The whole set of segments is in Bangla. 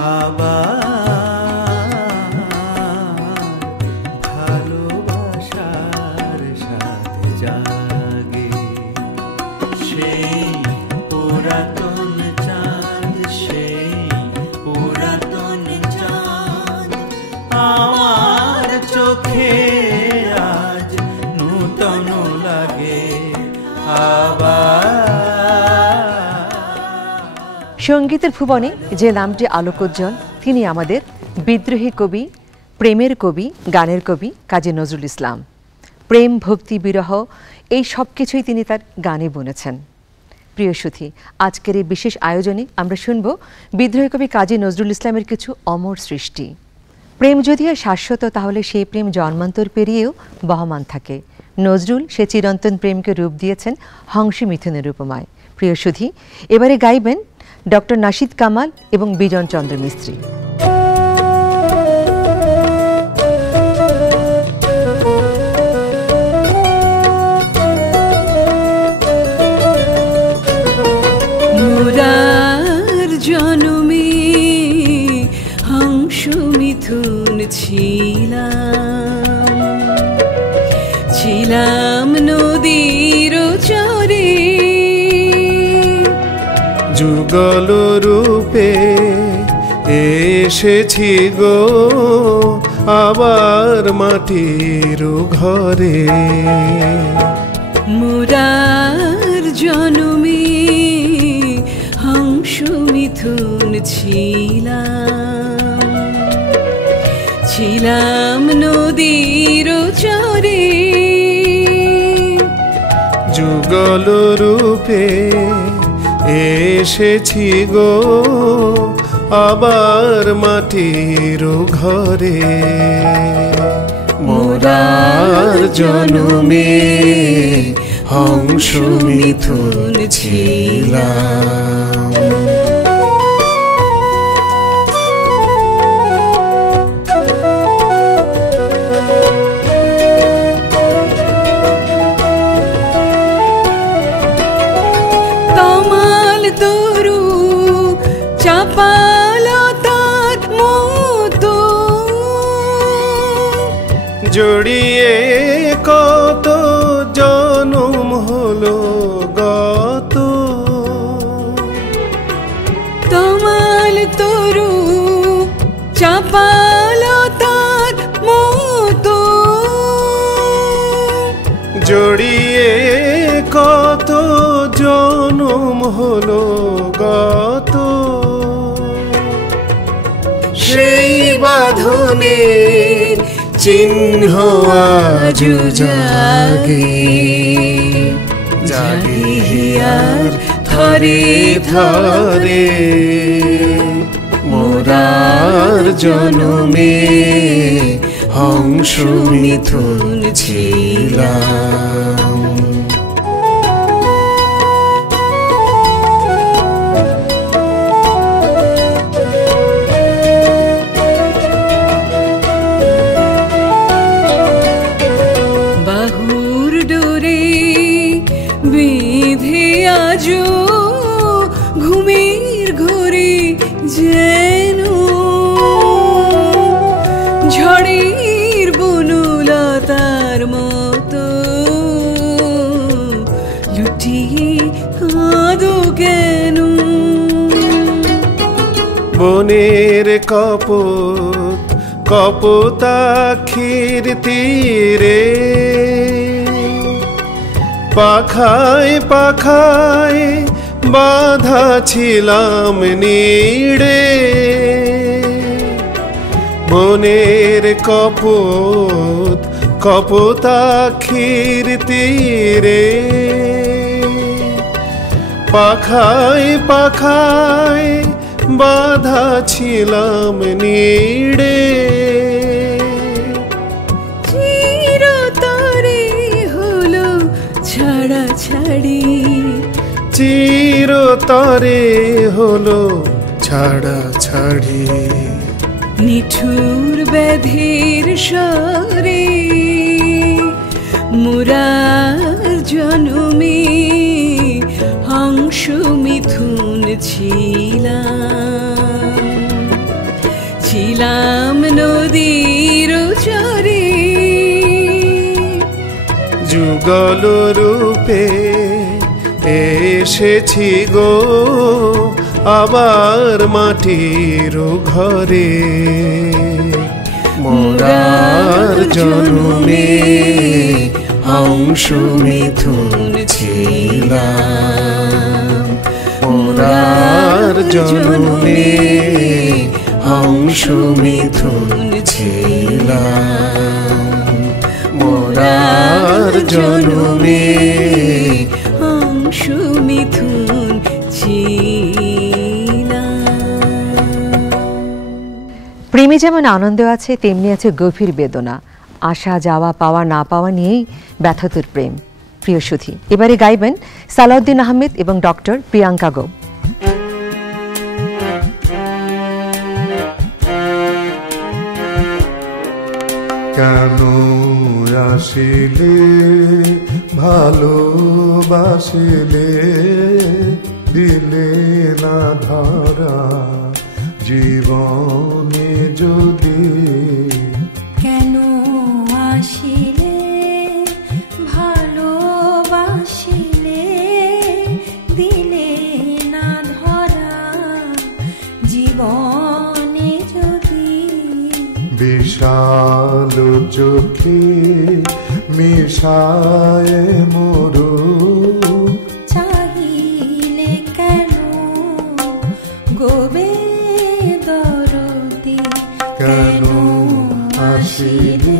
আবার ভালোবাসার সাথে জাগে সেই পুরাতন চাঁদ, সেই পুরাতন চাঁদ আমার চোখে আজ নূতন লাগে আবার। সঙ্গীতের ভুবনে যে নামটি আলোকোজ্জ্বল, তিনি আমাদের বিদ্রোহী কবি, প্রেমের কবি, গানের কবি কাজী নজরুল ইসলাম। প্রেম, ভক্তি, বিরহ এই সব কিছুই তিনি তার গানে বুনেছেন। প্রিয় সুধী, আজকের এই বিশেষ আয়োজনে আমরা শুনব বিদ্রোহী কবি কাজী নজরুল ইসলামের কিছু অমর সৃষ্টি। প্রেম যদি আর শাশ্বত, তাহলে সেই প্রেম জন্মান্তর পেরিয়েও বহমান থাকে। নজরুল সে চিরন্তন প্রেমকে রূপ দিয়েছেন হংসী মিথুনের উপমায়। প্রিয় সুধী, এবারে গাইবেন ডক্টর নাশিদ কামাল এবং বিজন চন্দ্র মিস্ত্রি। মোরার জনমে হংস মিথুন ছিলাম নদীর চরে, যুগল রূপে এসেছি গো আবার মাটির ঘরে। মোরার জনমে হংস মিথুন ছিলাম নদীর চরে, যুগল রূপে এসেছি গো আবার মাটির ঘরে। মোরার জনমে হংস মিথুন ছিলাম। জড়িয়ে কত জনম হলো গত, তমাল তরু চাপালতার মতো, জড়িয়ে কত জনম হলো গত, সেই বাঁধনে চিহ্ন আজ জাগে জাগে হিয়ার থরে থরে। মোরার জনমে হংস মিথুন ছিলাম। ঘুমের ঘরে যেন ঝড়ের বনলতার মতো লুটিয়ে কাঁদো কেন। বনের কপোত কপোতাক্ষীর তীরে, পাখায় পাখায় বাঁধা ছিলাম নীড়ে। বনের কপোত কপোতাক্ষীর তীরে, পাখায় পাখায় বাঁধা ছিলাম নীড়ে। চিরতরে হলো ছাড়া ছাড়ি, চিরতরে হলো ছাড়া ছাড়ি। নিঠুর ব্যাধির স্বরে মোরার জনমে হংস মিথুন ছিলাম। ছিলাম নদীর চরে যুগল রূপে এসেছি গো আবার মাটির ঘরে মোরার জন্মে অংশ মিথুন ছিলাম মোরার জন্মে অংশ মিথুন ছিলাম মোরার জন্মে অংশ মিথুন ছিলাম। প্রেমে যেমন আনন্দ আছে তেমনি আছে গভীর বেদনা, আসা যাওয়া পাওয়া না পাওয়া নিয়েই ব্যথাতুর প্রেম। প্রিয় সুধী, এবারে গাইবেন সালাউদ্দিন আহমেদ এবং ডক্টর প্রিয়াঙ্কা গোপ। কেন আসিলে ভালোবাসিলে দিলে না ধরা জীবনে যদি কেন আসিলে ভালোবাসিলে দিলে না ধরা জীবনে যদি বিশাল চোখে মিশায় মোরো চাহিলে কেন গোবে দরদি কেন আসিলে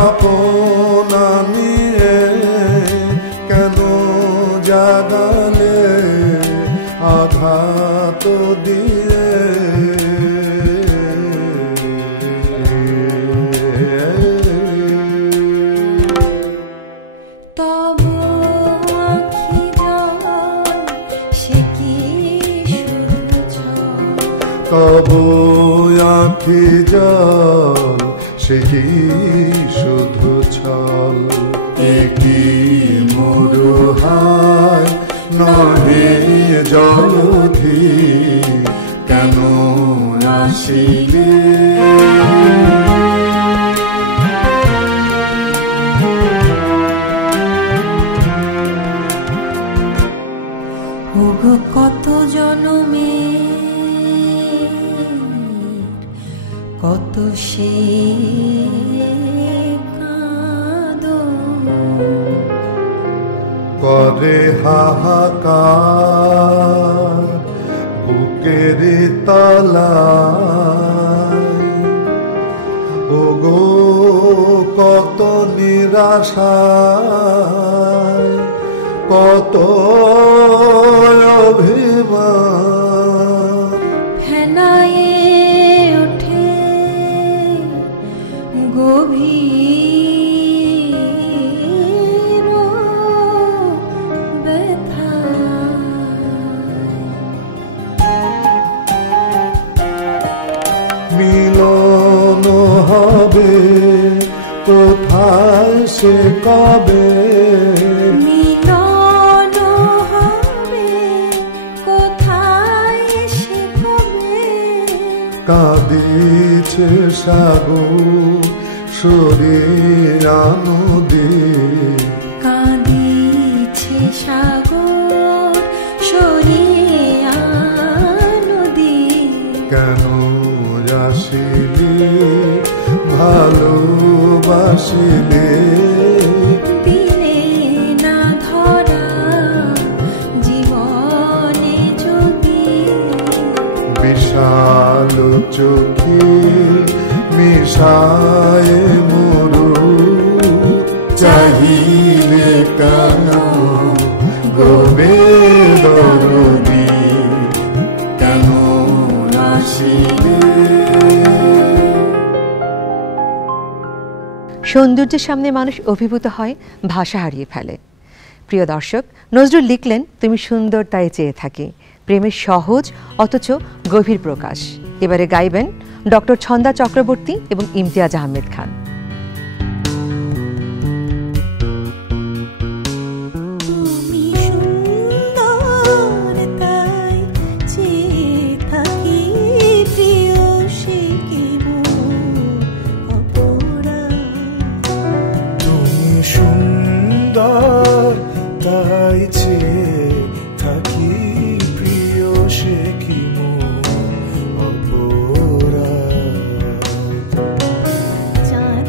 আপনা নিয়ে কেন জাগালে আঘাত দিয়ে তবু আখি জল সে কি শুধু জল তবু আখি জল সে কি শুধু ছল একই মরুহায় নহে জলধি কেন আসিলে ওগো কত জনমে কত সে করে হাহাকার বুকের তলায় ওগো কত নিরাশায় কত অভিমান ফেনায়ে ওঠে গভীর ব্যথা মিলন হবে কোথায় সে কবে মিলন হবে কোথায় সে কবে কাঁদিছে সাগর সরিয়া নদী কাঁদিছে সাগর সরিয়া নদী কেন আসিলি ভালোবাসিলে দিলে না ধরা জীবনে যদি বিশাল চোখে মিশায় মোরো চাহিলে কেন গোবে দরদি কেন আসিলে সৌন্দর্যের সামনে মানুষ অভিভূত হয়, ভাষা হারিয়ে ফেলে। প্রিয় দর্শক, নজরুল লিখলেন, তুমি সুন্দর তাই চেয়ে থাকি, প্রেমের সহজ অথচ গভীর প্রকাশ। এবারে গাইবেন ডক্টর ছন্দা চক্রবর্তী এবং ইমতিয়াজ আহমেদ খান। তুমি সুন্দর তাই চেয়ে থাকি, প্রিয় সে কি অপরাধ। তুমি সুন্দর তাই চেয়ে থাকি, প্রিয় সে কি অপরাধ। চাঁদ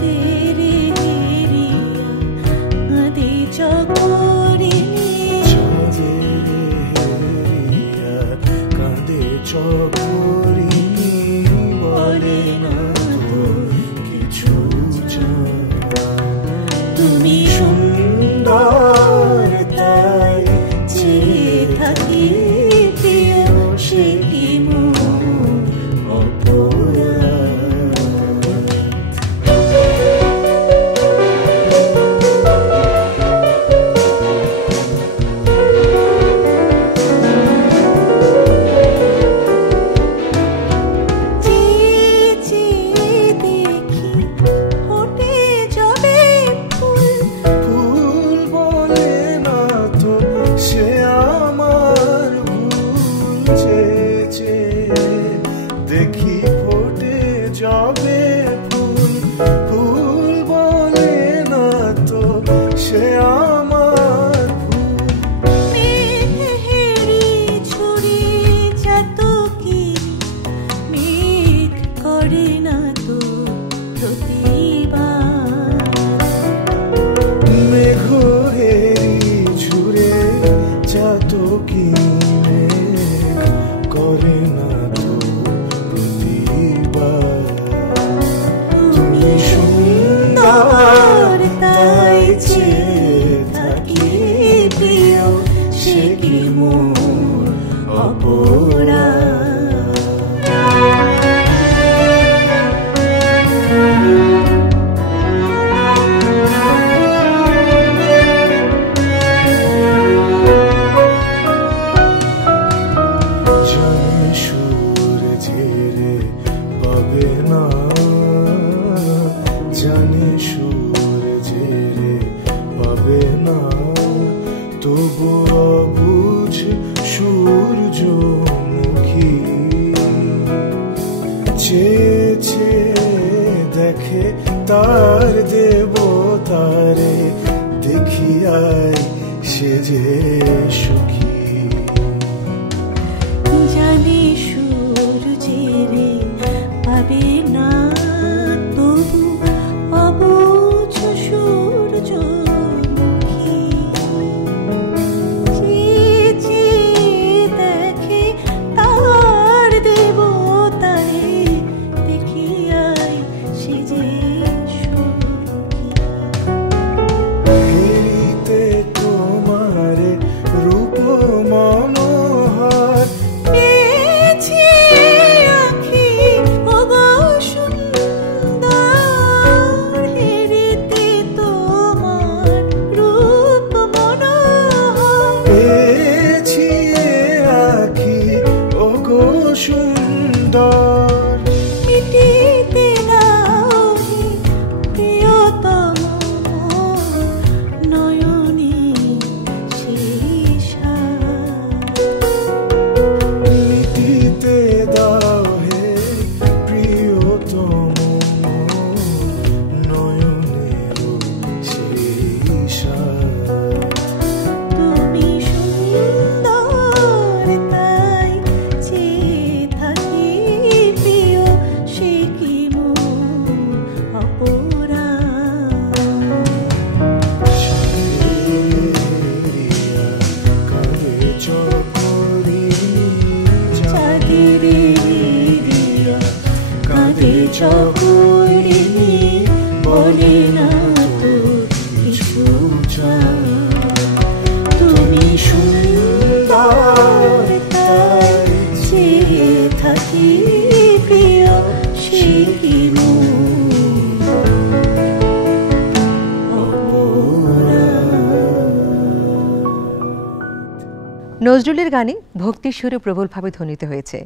নজরুলের গানে ভক্তির সুরে প্রবলভাবে ধ্বনিত হয়েছে।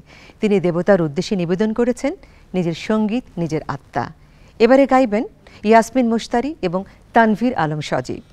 তিনি দেবতার উদ্দেশ্যে নিবেদন করেছেন নিজের সঙ্গীত, নিজের আত্মা। এবারে গাইবেন ইয়াসমিন মুশতারি এবং তানভীর আলম সজীব।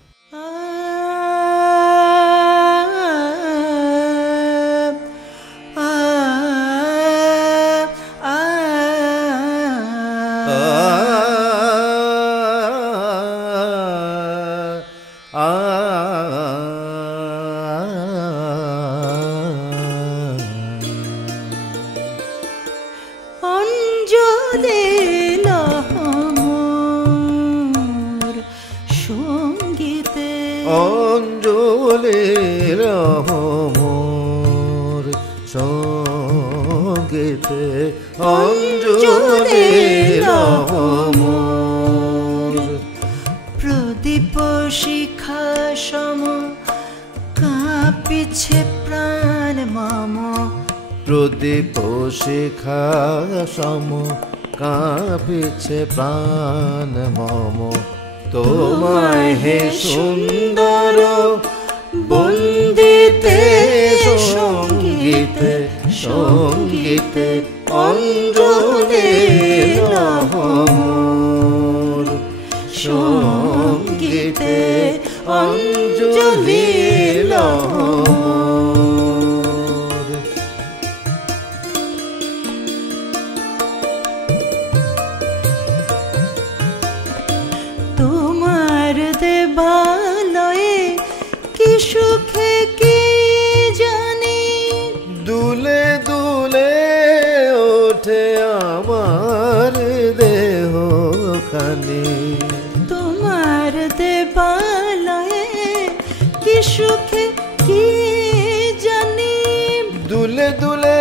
প্রদীপ শিখা সম কাঁপিছে প্রাণ মম, প্রদীপ শিখা সম কাঁপিছে প্রাণ মম, তোমায় হে সুন্দর বন্দিতে সঙ্গীতে সঙ্গীতে অঞ্জলি মোর, সঙ্গীতে অঞ্জলি মোর। তোমার দেবালয়ে কি সুখে কি জানি, দুলে দুলে ওঠে আমার দেহ খানি, তোমার দেবালয়ে কি সুখে কি জানি, দুলে দুলে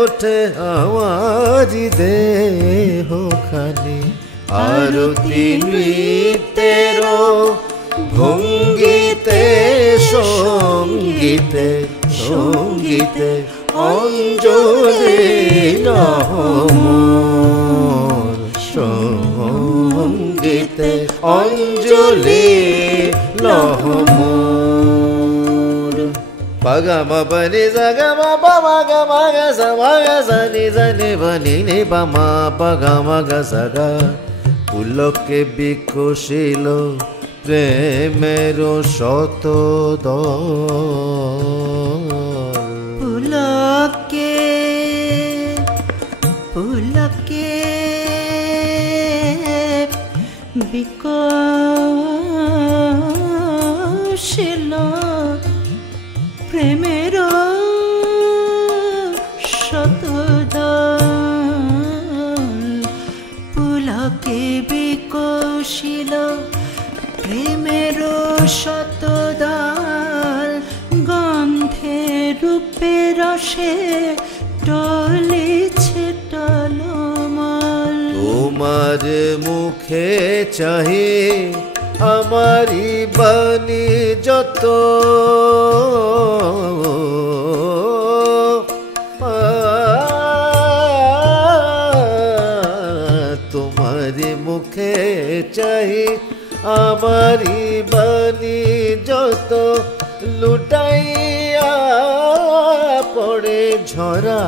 ওঠে আমার দেহ খানি, আরতি নৃত্যের ভঙ্গিতে সঙ্গীতে সঙ্গীতে অঞ্জলি মোর, সঙ্গীতে অঞ্জলি মোর। পগমা বনি জগমা পমা গা সমা সনি জনি বনি নি পমা পগমা গা সগা, পুলকে বিকশিল প্রেমের শত পুলকে পুলকে বিকশিল প্রেমের শতদল, পুলকে বিকশিল প্রেমের শতদল, গন্ধে রূপে রসে টলিছে টলমল, তোমার মুখে চাহে আমারি বাণী যত, তোমার মুখে চাহে আমারি বাণী যত, লুটাইয়া পড়ে ঝরা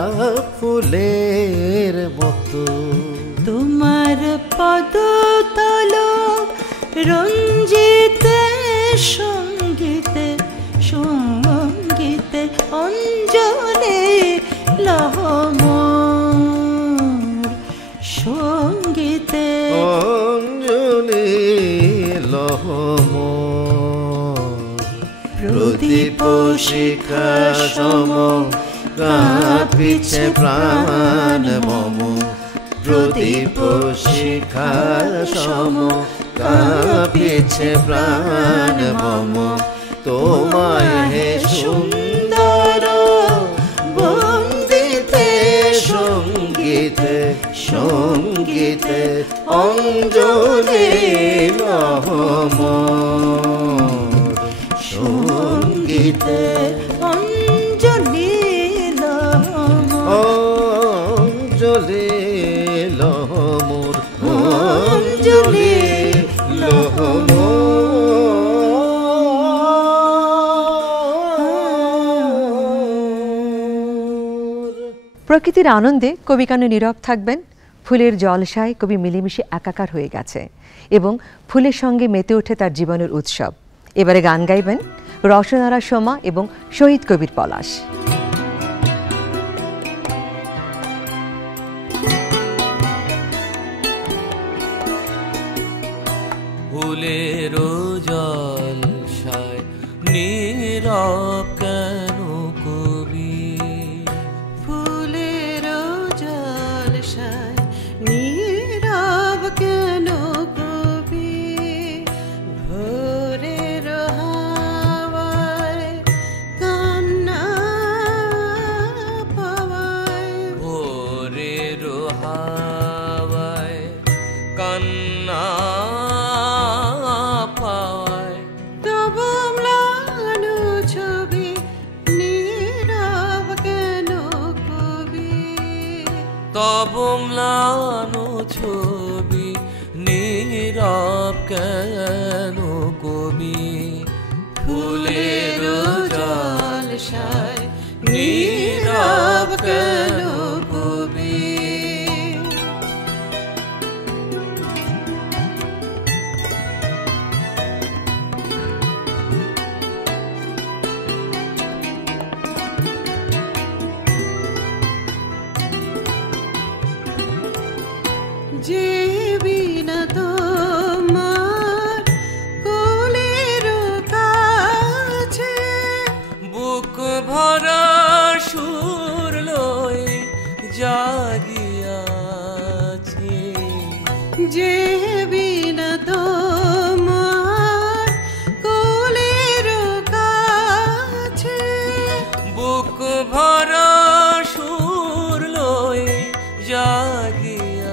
ফুলের মতো, তোমার পদতল রঞ্জিতে সঙ্গীতে সঙ্গীতে অঞ্জলি মোর, সঙ্গীতে অঞ্জলি মোর। প্রদীপ শিখা সম কাঁপিছে প্রাণ মম, প্রদীপ শিখা সম কাঁপিছে প্রাণ মম, তোমায় হে সুন্দর বন্দিতে সঙ্গীতে সঙ্গীতে অঞ্জলি মোর, সঙ্গীতে অঞ্জলি অঞ্জলি মোর, অঞ্জলি মোর। প্রকৃতির আনন্দে কবি কেন নীরব থাকবেন? ফুলের জলসায় কবি মিলেমিশে একাকার হয়ে গেছে এবং ফুলের সঙ্গে মেতে ওঠে তার জীবনের উৎসব। এবারে গান গাইবেন রসনারা সোমা এবং শহীদ কবির পলাশ। ফুলের জলসায় নীরব কেন কবি? ফুলের জলসায় নীরব কেন কবি? ভোরের হাওয়ায় কান্না পাওয়ায়, ভোরের হাওয়ায় কান্না পাওয়ায়, তবু ম্লান ছবি নীরব কেন কবি? তব ম্লান ছবি নীরব কেন কবি? ফুলের জলসায় নীরব কেন কবি? যে বিনা তোমার কোলের কাছে, বুক ভরা সুর লয়ে জাগিয়াছি, যে বিনা তোমার কোলের কাছে, বুক ভরা সুর লয়ে জাগিয়াছি,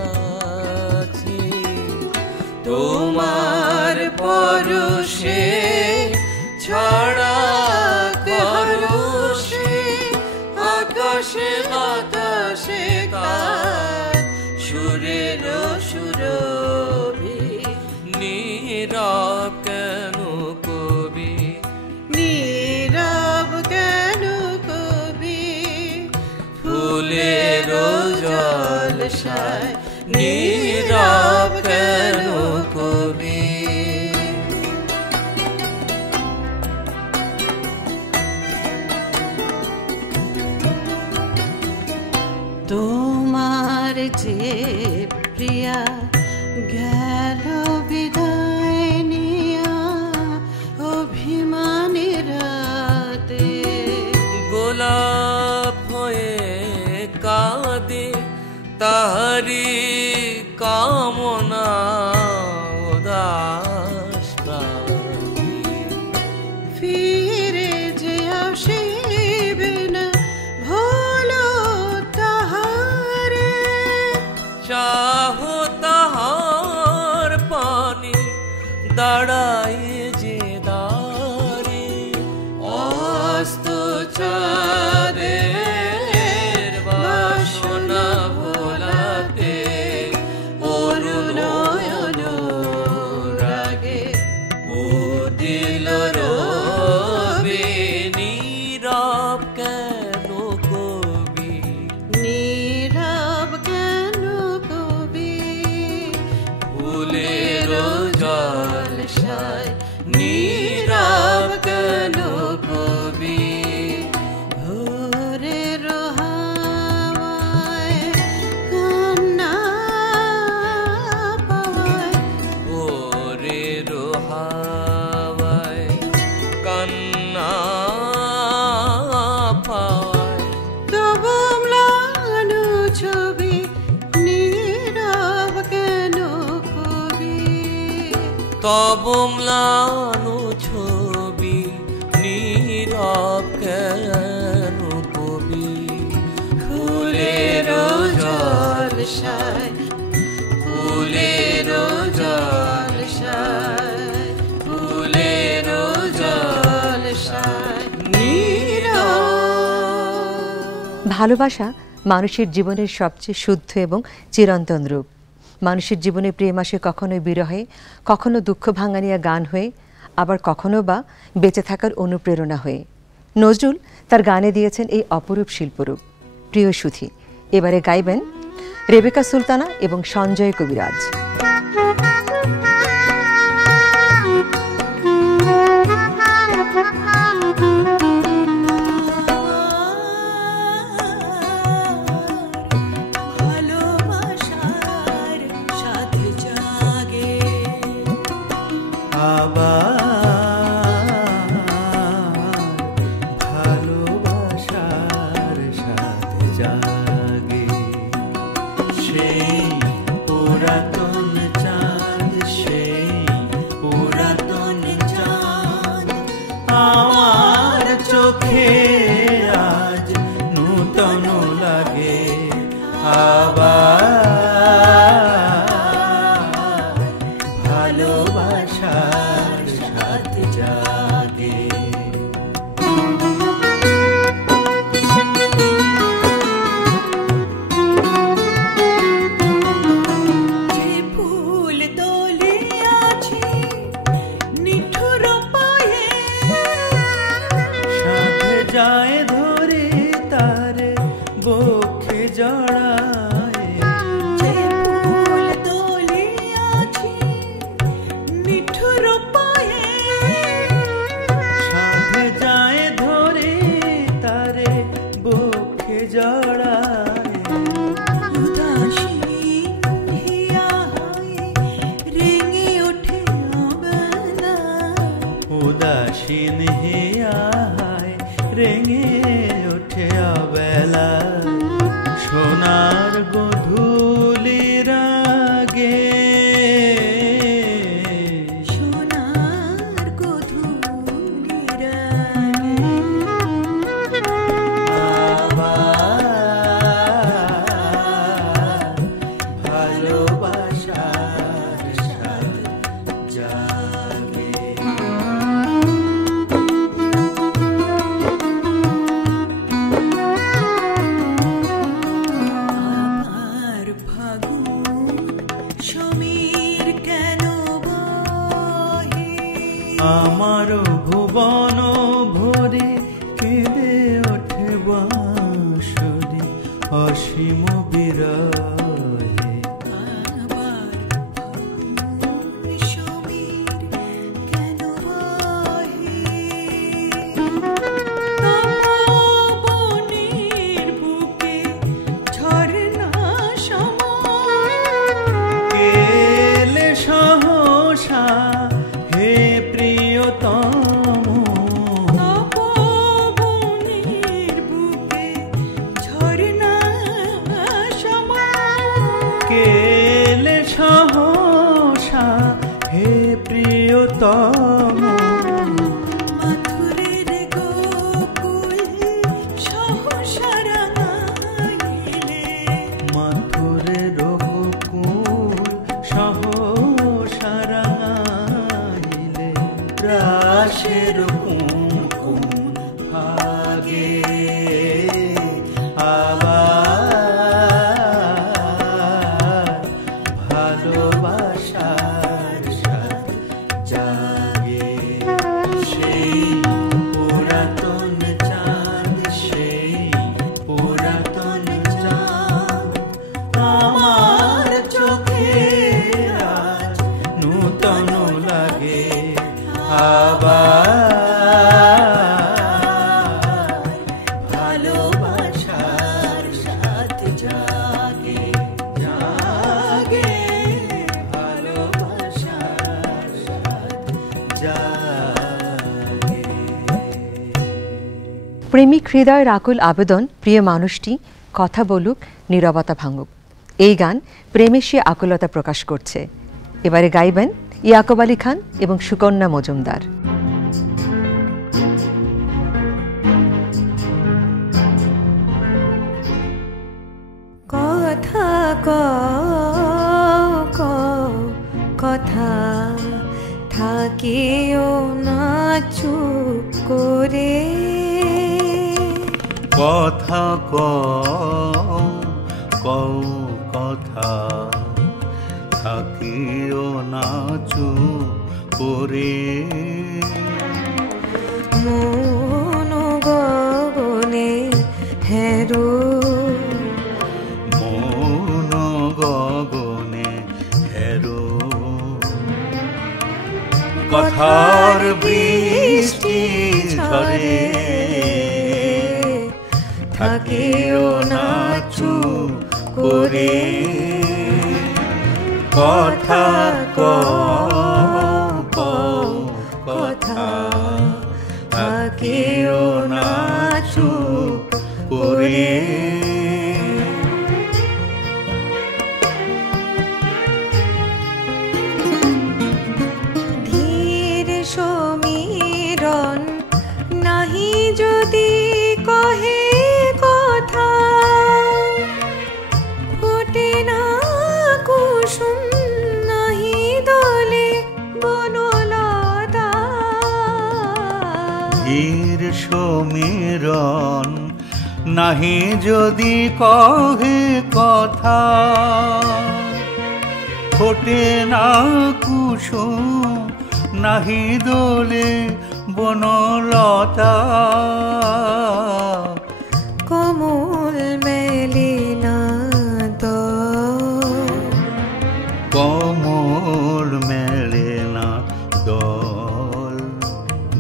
তোমার পরশে ছড়া পরশে আকাশে বাতাসে কার সুরের সুরভি? নীরব কেন কবি? নীরব কেন কবি? ফুলের জলসায় নীরব কেন কবি? তোমার যে প্রিয়া গেল বিদায় নিয়া অভিমানী রাতে, গোলাপ হয়ে কাঁদে তাহারি কামনা উদাস প্রাণে, ফিরে যে আসিবে না ভুলো তাহারে, চাহো তাহার পানে দাঁড়ায় যে দাঁড়ে, অস্ত চাঁদের বাসনা ভোলাতে অরুণ রাগে ও দিল রবে নীরব কেন কবি? নীরব কেন কবি? ফুলের জলসায় নীরব কেন কবি? ভোরের হাওয়ায় কান্না পাওয়ায়, ভোরের হাওয়ায় কান্না পাওয়ায়, তবু ম্লান ছবি নীরব কেন কবি? তব ম্লান ছবি নীরব কেন কবি? ফুলের জলসায়, ফুলের জলসায়, ফুলের জলসায় নীরব। ভালোবাসা মানুষের জীবনের সবচেয়ে শুদ্ধ এবং চিরন্তন রূপ। মানুষের জীবনে প্রেম আসে কখনোই বিরহে, কখনো দুঃখ ভাঙানিয়া গান হয়ে, আবার কখনো বা বেঁচে থাকার অনুপ্রেরণা হয়ে। নজরুল তার গানে দিয়েছেন এই অপরূপ শিল্পরূপ। প্রিয় সুধী, এবারে গাইবেন রেবেকা সুলতানা এবং সঞ্জয় কবিরাজ। ভালোবাসার সাথে জাগে ভালোবাসার সাথে জাগে সেই পুরাতন চাঁদ, সেই পুরাতন চাঁদ আমার চোখে আজ নূতন লাগে। আবার ভালোবাসার সাথে জাগে। যে ফুল দোলে আছে নিঠুর পায়ে সাথে যায় ধরে তারে বক্ষে জড়ায়। যে ফুল দোলে আছে নিঠুর পায়ে সাথে যায় ধরে তারে বক্ষে জড়ায়। উদাসীন হিয়া হয়ে রেঙে ওঠে অবেলা উদাসীন হিয়ায় রেঙে ওঠে অবেলা। সোনার গধূলির আগে সোনার গধূলির আগে আবার ভালোবাসার সাথে জাগে। আমার ফাগুন সমীর কেন বহে আমার ভুবন ভরে কেঁদে ওঠে বাঁশরি অসীম বিরহে। আবার ফাগুন সমীর কেন বহে তপবনের বুকে ঝরনা সমান কেলে সহসা হে প্রিয়তম, তপবনের বুকে ঝরনা সমান কেলে সহসা হে প্রিয়তম। মাথুরের গোকুল সহসা রাঙাইলে মাথুরে রঘুকুল সহসা রাঙাইলে। রাশের কুমকুম ভাগে আবার ভালোবাসার সাথে জাগে। সেই পুরাতন চাঁদ, সেই পুরাতন চাঁদ আমার চোখে আজ নূতন লাগে। আবার ভালোবাসার সাথে জাগে জাগে। ভালোবাসার সাথে জাগে। প্রেমিক হৃদয়ের আকুল আবেদন, প্রিয় মানুষটি কথা বলুক, নীরবতা ভাঙুক। এই গান প্রেমের সে আকুলতা প্রকাশ করছে। এবারে গাইবেন ইয়াকুব আলী খান এবং সুকন্যা মজুমদার। কথা কও কও কথা থাকিও না চুপ করে কথা কও কথা থাকিও না চুপ করে। মন গগনে হেরো কথার বৃষ্টি ঝরে থাকিও না চুপ করে কথা কথা থাকিও না চুপ করে ধীর সমীরণ নাহি যদি কহে কথা ফোটে না কুসুম নাহি দোলে বনলতা ধীর সমীরণ নাহি যদি কহে কথা ফোটে না কুসুম নাহি দোলে বনলতা কোমল মেলে না কমল মেলে না দল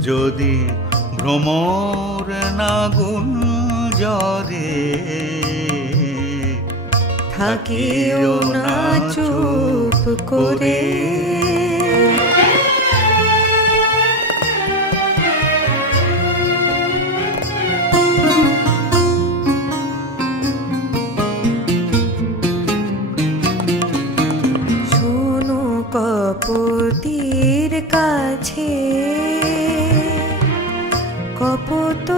যদি ভ্রমর না গুঞ্জরে থাকিও না চুপ করে শোনো কপতির কাছে কপত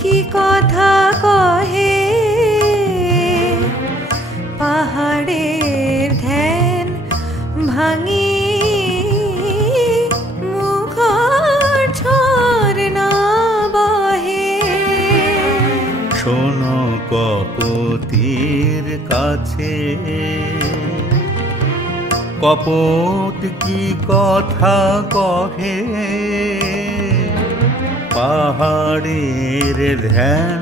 কি কথা কহে পাহাড়ের ধ্যান ভাঙি মুখর ঝরনা বহে শোনো কপতির কাছে কপট কি কথা কহে পাহাড়ের ধ্যান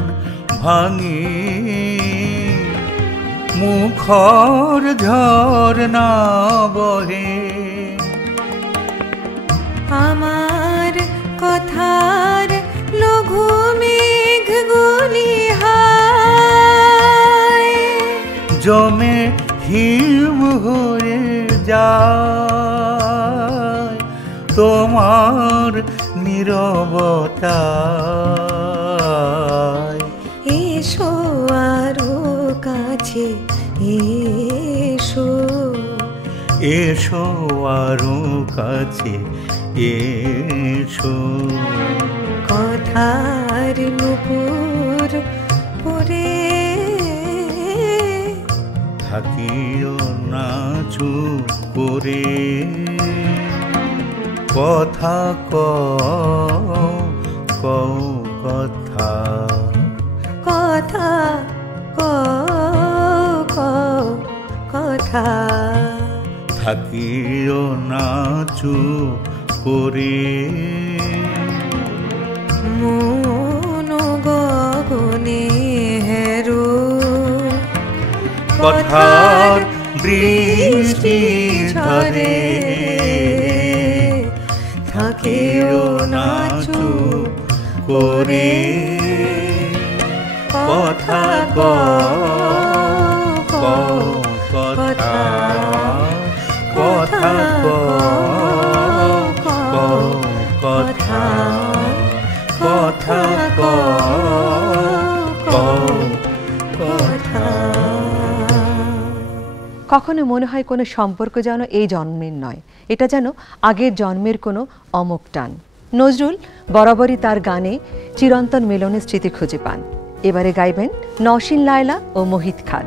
ভাঙি মুখর ঝরনা বহে আমার কথার লঘু মেঘগুলি হায় জমে হিম হয়ে যায় তোমার নীরবতায় এসো আরো কাছে এসো এসো আরো কাছে এসো কথার নুপুর পরে থাকিও না চুপ করে কথা কও কথা কথা কথা থাকিও না চুপ করে মন গগনে হেরো কথার বৃষ্টি ঝরে থাকিও না চুপ করে কথা কথা কথা কথা কথা কথা কখনো মনে হয় কোনো সম্পর্ক যেন এই জন্মের নয়, এটা যেন আগের জন্মের কোনো অমোঘ টান। নজরুল বরাবরই তার গানে চিরন্তন মিলনের স্মৃতি খুঁজে পান। এবারে গাইবেন নওশীন লায়লা ও মোহিত খান।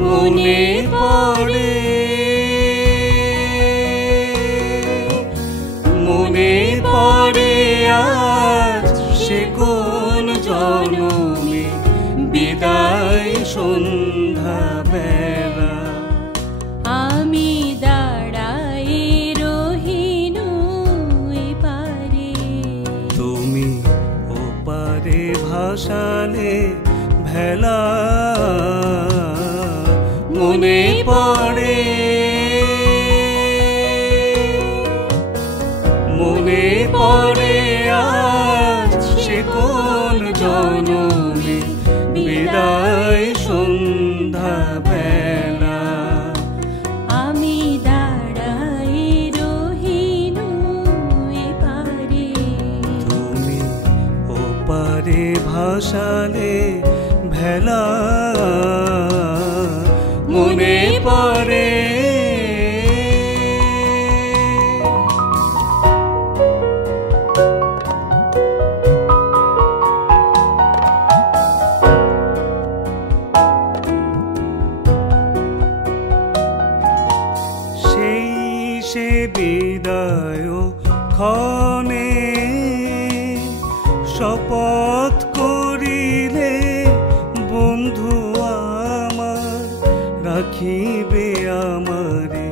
মনে পড়ে মনে পড়ে আজ সে কোন জনমে বিদায় সন্ধ্যা বেলা আমি দাঁড়াই রহিন পারে তুমি ওপারে ভাসালে ভেলা মনে পড়ে মনে পড়ে আজ সে কোন জনমে বিদায় সন্ধ্যা বেলা আমি দাঁড়াই রহিনু এপারে তুমি ওপারে ভাসালে ভেলা মনে পড়ে সে বিদায় ক্ষণে শপথ করিলে বন্ধু আমার রাখিবে আমারে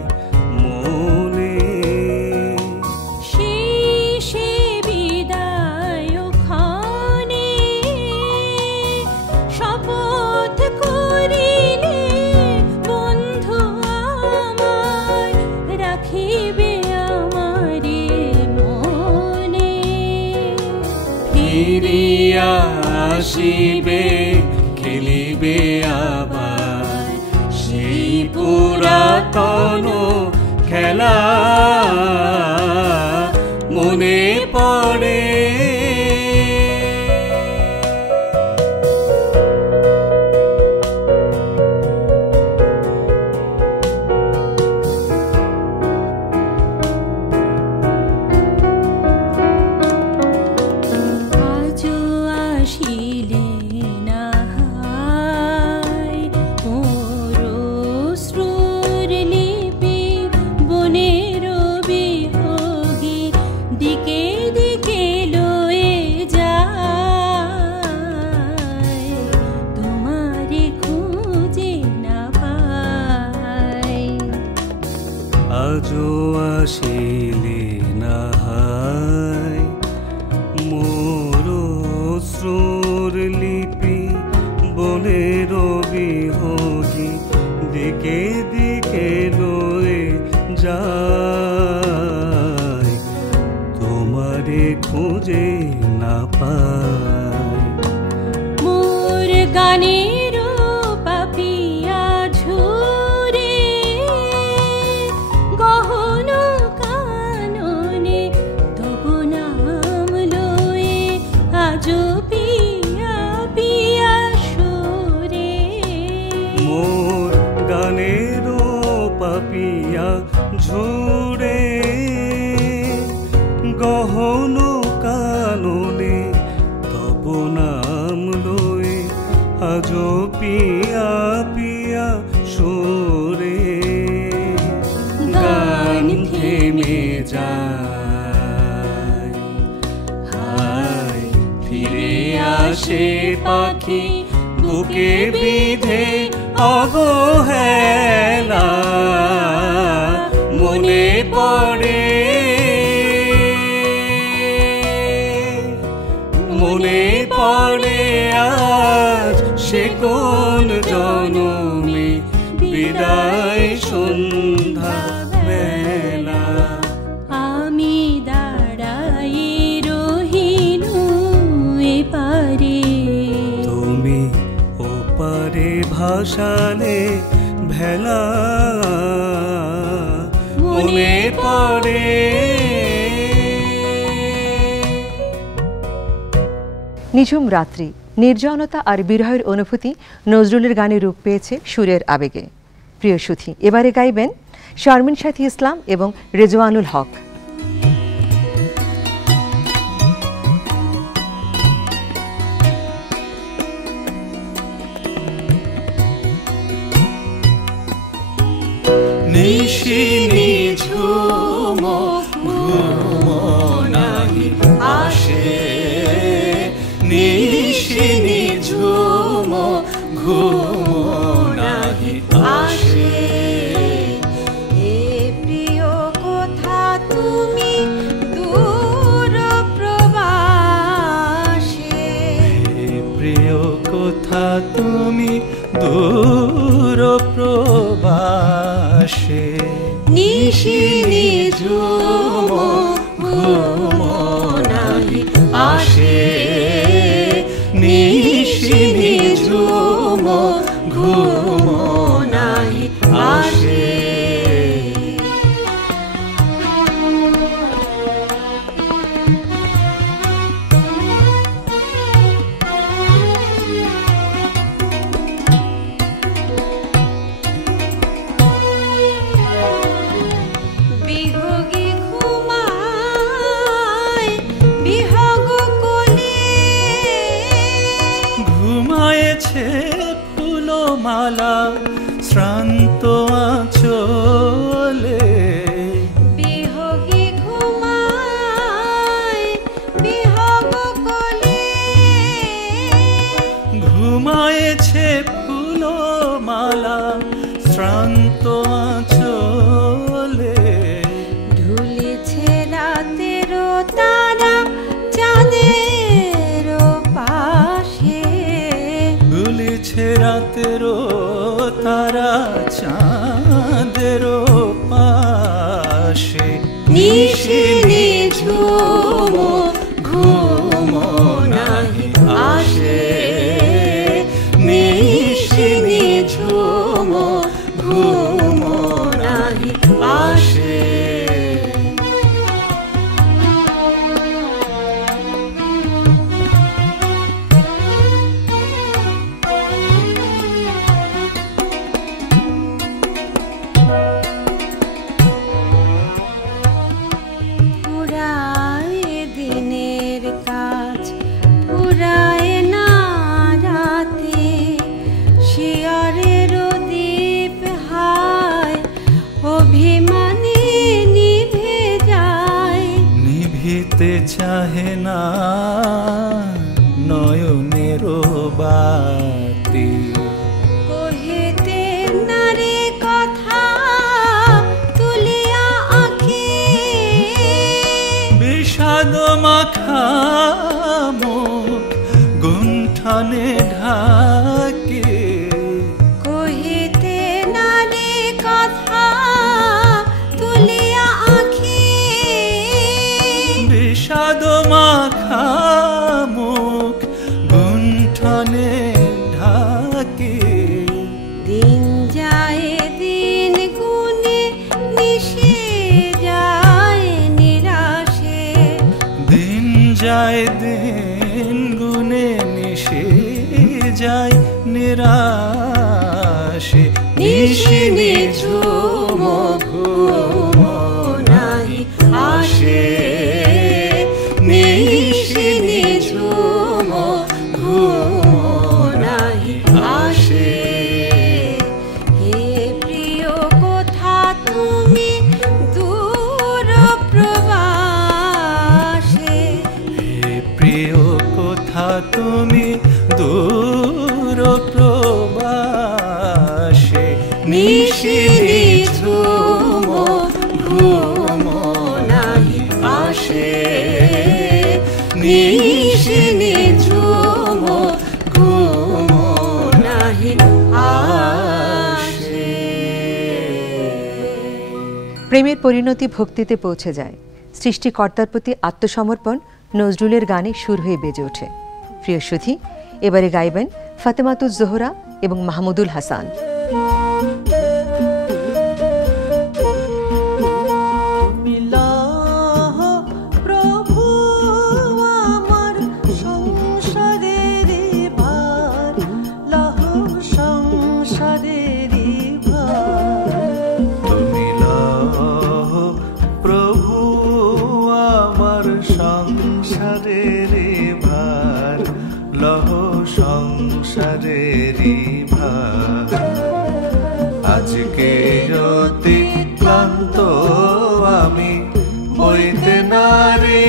মনে সে বিদায় ক্ষণে শপথ করিলে বন্ধু আমার রাখিবে আমারে মনে ফিরিয়া আসিবে খেলিবে আবার সেই পুরাতন খেলা মনে পড়ে আজও আসিলে না হায় মোর অশ্রুর লিপি বনের বিহগী দিকে দিকে লয়ে যায় তোমারে খুঁজে না পাই আজও আসিলে না হায় মোর অশ্রুর লিপি বনের বিহগী দিকে দিকে লয়ে যায় তোমারে খুঁজে না পাই মোর গানের পাপিয়া ঝুরে গহন কাননে তবু নাম লয়ে আজো পিয়া পিয়া সুরে মোর গানের পাপিয়া ঝুরে গহন কাননে তব নাম লয়ে আজ পিয়া পিয়া সুরে গান থেমে যায় হায় ফিরে আসে পাখি বুকে বিধে অবহেলা মনে পড়ে মনে পড়ে আজ সে কোন জনমে বিদায় সন্ধ্যা বেলা আমি দাঁড়াই রহিনু এপারে তুমি ওপারে ভাসালে ভেলা মনে পড়ে নিঝুম রাত্রি, নির্জনতা আর বিরহের অনুভূতি নজরুলের গানে রূপ পেয়েছে সুরের আবেগে। প্রিয় সুধী, এবারে গাইবেন শারমিন সাথী ইসলাম এবং রেজওয়ানুল হক। নিশি নিঝুম ঘুম নাহি আসে, নিশি নিঝুম ঘুম নাহি আসে। এ প্রিয় কথা তুমি দূর প্রবাসে, হে প্রিয় কথা তুমি দূর প্রবাসে। আসে নিশি নিঝুম ঘুম নাহি আসে নিশি নিঝুম ঘুম নাহি আসে মালা শ্রান্ত আঁচলে বিহগী ঘুমায় বিহগ কোলে ঘুমায়েছে ফুল মালা শ্রান্ত আঁচলে ঢুলেছে রাতের তারা চাঁদের পাশে ঝুলেছে রাতের তারা চাঁদের পাশে নিশি নিঝুম ঘুম নাহি আসে নিশি নিঝুম ঘুম নাহি আসে চাহে না নয়নের বাতি কহিতে নারী কথা তুলিয়া আঁখি বিষাদ মাখা মুখ গুণ্ঠনে ঢাকে কহিতে নারী কথা তুলিয়া আঁখি বিষাদ মাখা মুখ গুণ্ঠনে ঢাকে দিন যায় দিন গুনে নিশে যায় নিরাশে দিন যায় দিন গুনে নিশে যায় নিরাশে নিশি নিঝুম ঘুম নাহি আসে নিশি নিঝুম ঘুম নাহি আসে হে প্রিয় কথা তুমি দূর প্রবাসে হে প্রিয় কথা তুমি দূর প্রবাসে নিশি নিঝুম ঘুম নাহি আসে নিশি নিঝুম ঘুম নাহি আসে প্রেমের পরিণতি ভক্তিতে পৌঁছে যায়, সৃষ্টিকর্তার প্রতি আত্মসমর্পণ নজরুলের গানে সুর হয়ে বেজে ওঠে। প্রিয় সুধী, এবারে গাইবেন ফাতেমাতুজ জোহরা এবং মাহমুদুল হাসান। আজকে অতি ক্লান্ত আমি বইতে নারী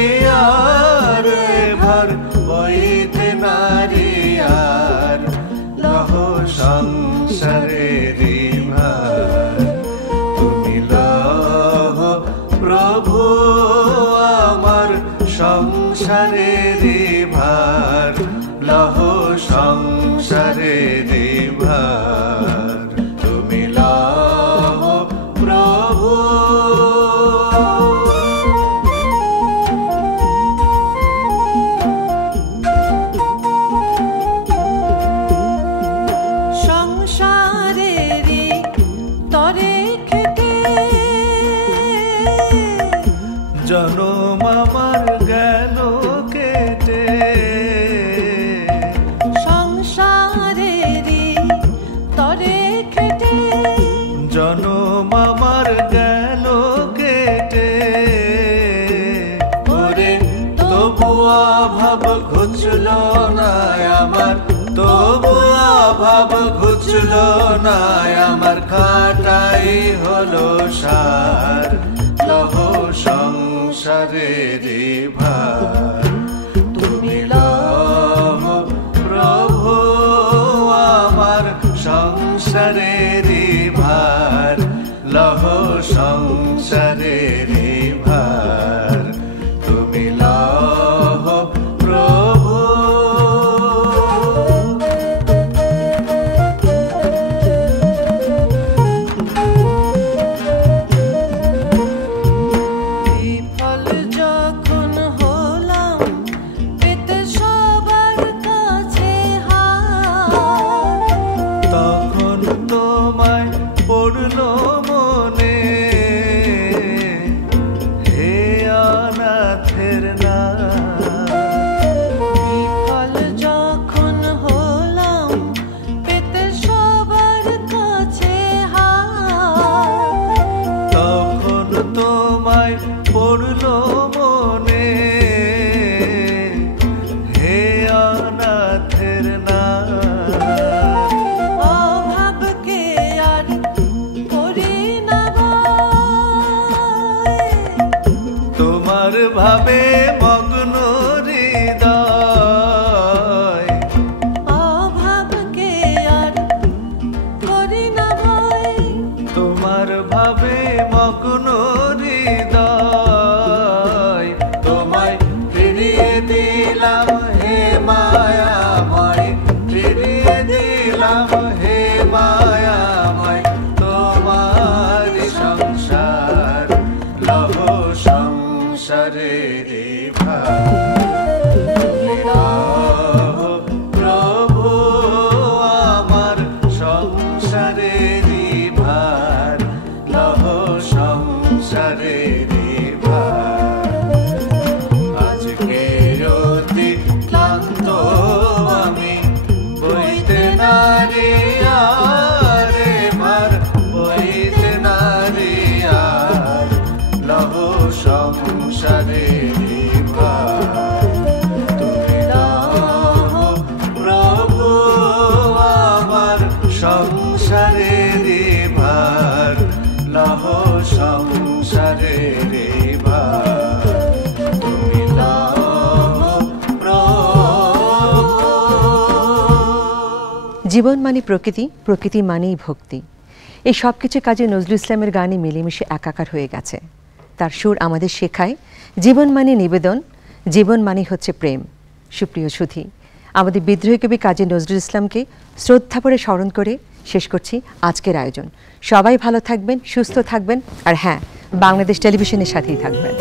আর ভার বইতে নারী আর লহ সংসারের ভার তুমি লহ প্রভু আমার সংসারের ভার লহ সংসারের ভার তুমি লহ সব ঘুচলো না আমার খাটাই হলো সার লহ সংসারের ভার তুমি লহ প্রভু আমার সংসারের ভার লহ সংসারের ভার তুমি লহ প্রভু বিফল যখন হলাম পেতে সবার কাছে হার তখন তোমায় পড়লো মনে হে অনাথের নাম বিফল যখন হলাম পেতে সবার কাছে হার তখন তোমায় পড়লো মনে হে অনাথের নাম অভাবকে আর করি না ভয় তোমার ভাবে মগ্ন হৃদয় অভাবকে আর করি না ভয় তোমার ভাবে মগ্ন হৃদয় তোমায় ফিরিয়ে দিলাম হে মায়াময় ফিরিয়ে দিলাম হে মায়াময় তোমার সংসার লহ সংসারের ভার তুমি লহ প্রভু আমার সংসারের ভার লহ সংসারের ভার আজকে অতি ক্লান্ত আমি বইতে নারী আরে ভার বইতে নারী আর লহ সংসারের ভার তুমি লহ প্রভু আমার সংসারের ভার লহ সংসারের ভার তুমি লহ প্রভু জীবন মানে প্রকৃতি, প্রকৃতি মানেই ভক্তি। এই সব কিছু কাজে নজরুল ইসলামের গানে মিলেমিশে একাকার হয়ে গেছে। তার সুর আমাদের শেখায় জীবন মানে নিবেদন, জীবন মানে হচ্ছে প্রেম। সুপ্রিয় সুধী, আমাদের বিদ্রোহী কবি কাজী নজরুল ইসলামকে শ্রদ্ধা ভরে স্মরণ করে শেষ করছি আজকের আয়োজন। সবাই ভালো থাকবেন, সুস্থ থাকবেন, আর হ্যাঁ, বাংলাদেশ টেলিভিশনের সাথেই থাকবেন।